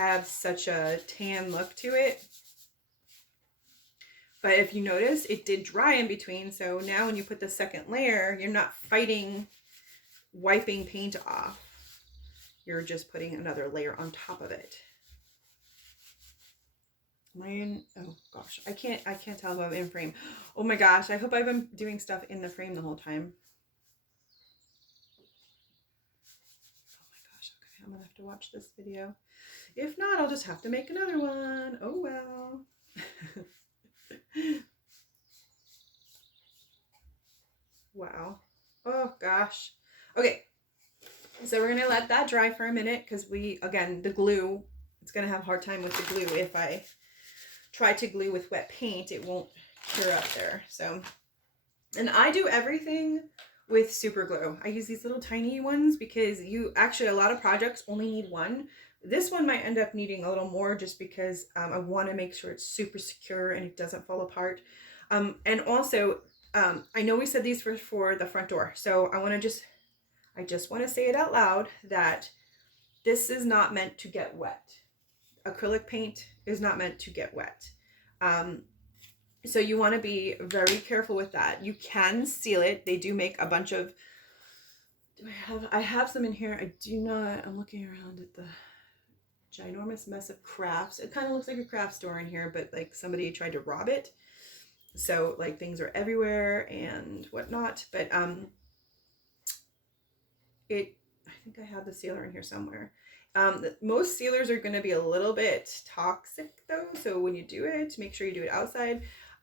have such a tan look to it. But if you notice, it did dry in between. So now when you put the second layer, you're not fighting wiping paint off. You're just putting another layer on top of it. Oh gosh, I can't tell if I'm in frame. Oh my gosh, I hope I've been doing stuff in the frame the whole time. Oh my gosh, okay, I'm gonna have to watch this video. If not, I'll just have to make another one. Oh well. Wow. Oh gosh. Okay. So we're gonna let that dry for a minute because again, the glue, it's gonna have a hard time with the glue. If I try to glue with wet paint, it won't cure up there. So, and I do everything with super glue. I use these little tiny ones because a lot of projects only need one. This one might end up needing a little more just because I want to make sure it's super secure and it doesn't fall apart. And also, I know we said these for the front door. So I just want to say it out loud that this is not meant to get wet. Acrylic paint is not meant to get wet. So you want to be very careful with that. You can seal it. They do make a bunch of, I have some in here. I'm looking around at the ginormous mess of crafts. It kind of looks like a craft store in here, but like somebody tried to rob it. So like things are everywhere and whatnot. But I think I have the sealer in here somewhere. Most sealers are going to be a little bit toxic though. So when you do it, make sure you do it outside.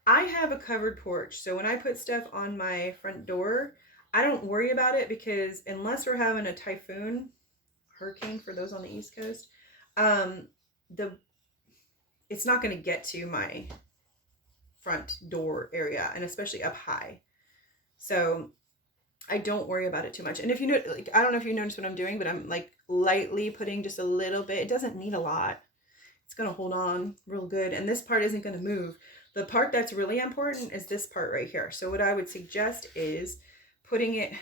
I have a covered porch. So when I put stuff on my front door, I don't worry about it because unless we're having a typhoon, hurricane for those on the East Coast, it's not going to get to my front door area, and especially up high. So I don't worry about it too much. And if you know, like, I don't know if you notice what I'm doing, but I'm like lightly putting just a little bit. It doesn't need a lot. It's going to hold on real good. And this part isn't going to move. The part that's really important is this part right here. So what I would suggest is putting it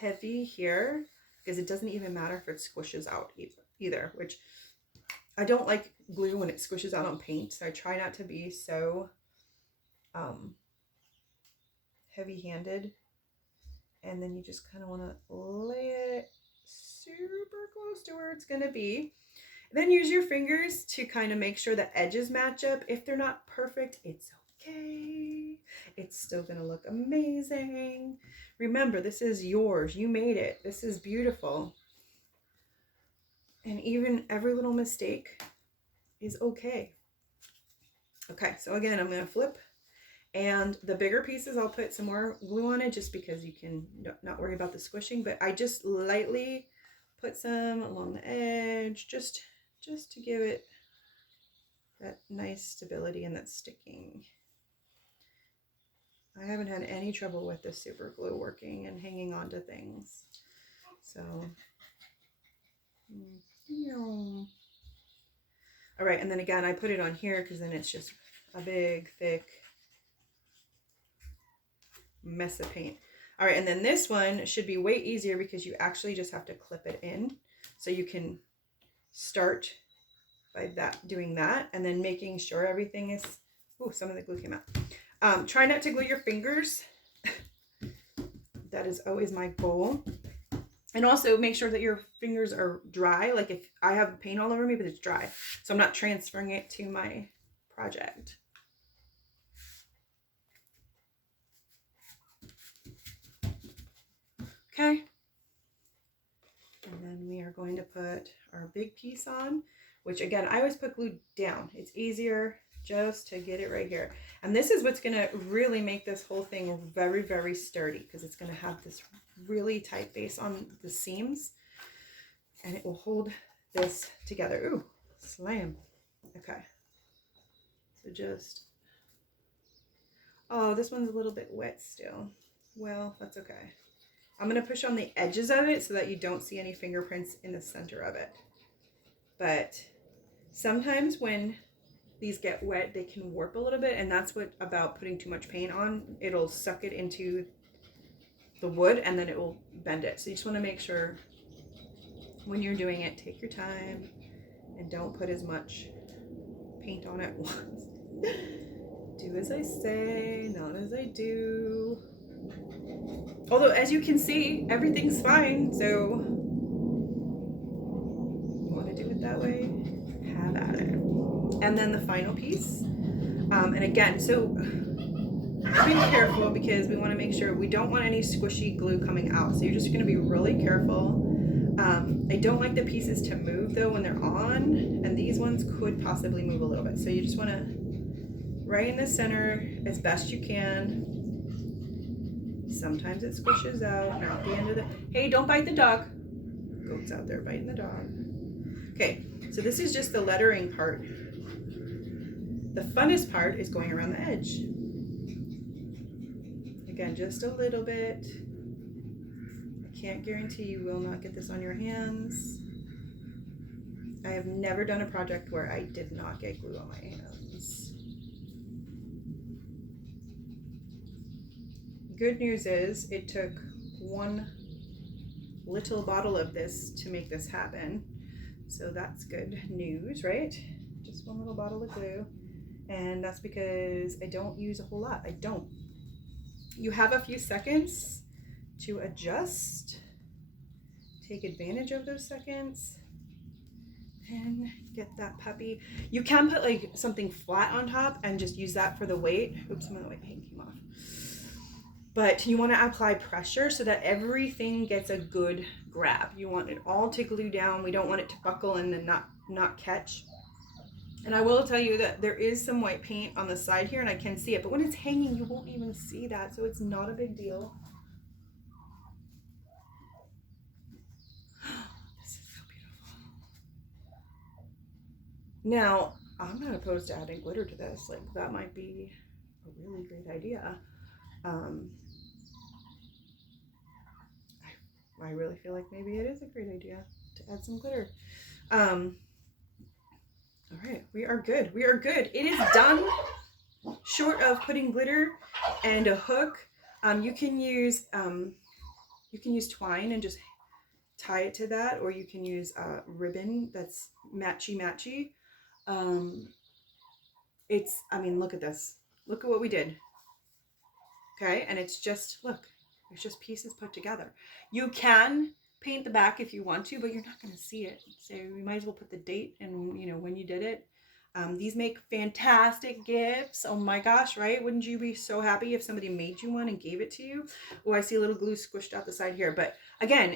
heavy here because it doesn't even matter if it squishes out either, which I don't like glue when it squishes out on paint. So I try not to be so heavy-handed. And then you just kind of want to lay it super close to where it's going to be. And then use your fingers to kind of make sure the edges match up. If they're not perfect, it's okay. It's still going to look amazing. Remember, this is yours. You made it. This is beautiful. And even every little mistake is okay. Okay, so again, I'm going to flip. And the bigger pieces, I'll put some more glue on it just because you can not worry about the squishing. But I just lightly put some along the edge just to give it that nice stability and that sticking. I haven't had any trouble with the super glue working and hanging on to things. So, all right. And then again, I put it on here because then it's just a big, thick mess of paint. All right, and then this one should be way easier because you actually just have to clip it in. So you can start by doing that and then making sure everything is, some of the glue came out. Try not to glue your fingers. That is always my goal. And also make sure that your fingers are dry. Like if I have paint all over me, but it's dry. So I'm not transferring it to my project. Okay, and then we are going to put our big piece on, which again, I always put glue down. It's easier just to get it right here. And this is what's going to really make this whole thing very, very sturdy because it's going to have this really tight base on the seams and it will hold this together. Ooh, slam. Okay, so this one's a little bit wet still. Well, that's okay. I'm going to push on the edges of it so that you don't see any fingerprints in the center of it. But sometimes when these get wet, they can warp a little bit. And that's what about putting too much paint on. It'll suck it into the wood and then it will bend it. So you just want to make sure when you're doing it, take your time and don't put as much paint on at once. Do as I say, not as I do. Although, as you can see, everything's fine, so you want to do it that way, have at it. And then the final piece, and again, so be careful because we want to make sure we don't want any squishy glue coming out. So you're just going to be really careful. I don't like the pieces to move though when they're on, and these ones could possibly move a little bit. So you just want to right in the center as best you can. Sometimes it squishes out, not the end of the, hey, don't bite the dog. Goat's out there biting the dog. Okay, so this is just the lettering part. The funnest part is going around the edge. Again, just a little bit. I can't guarantee you will not get this on your hands. I have never done a project where I did not get glue on my hands. Good news is it took one little bottle of this to make this happen. So that's good news, right? Just one little bottle of glue. And that's because I don't use a whole lot. I don't. You have a few seconds to adjust. Take advantage of those seconds and get that puppy. You can put like something flat on top and just use that for the weight. Oops, some of the white paint came off. But you want to apply pressure so that everything gets a good grab. You want it all to glue down. We don't want it to buckle and then not catch. And I will tell you that there is some white paint on the side here and I can see it, but when it's hanging, you won't even see that. So it's not a big deal. This is so beautiful. Now, I'm not opposed to adding glitter to this. Like that might be a really great idea. I really feel like maybe it is a great idea to add some glitter. All right, we are good. We are good. It is done. Short of putting glitter and a hook, you can use twine and just tie it to that, or you can use a ribbon that's matchy. I mean, look at this. Look at what we did. Okay, and it's just, look, it's just pieces put together. You can paint the back if you want to, but you're not going to see it. So you might as well put the date and, you know, when you did it. These make fantastic gifts. Oh my gosh, right? Wouldn't you be so happy if somebody made you one and gave it to you? Oh, I see a little glue squished out the side here. But again,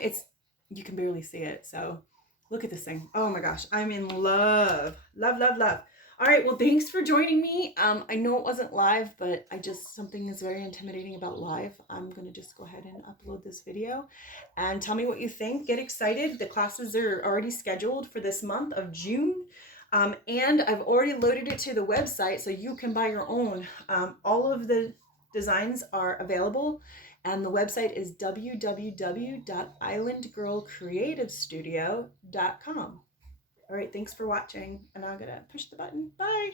you can barely see it. So look at this thing. Oh my gosh, I'm in love. Love, love, love. All right, well, thanks for joining me. I know it wasn't live, but something is very intimidating about live. I'm gonna just go ahead and upload this video and tell me what you think. Get excited. The classes are already scheduled for this month of June. And I've already loaded it to the website so you can buy your own. All of the designs are available and the website is www.islandgirlcreativestudio.com. All right, thanks for watching, and I'm gonna push the button. Bye.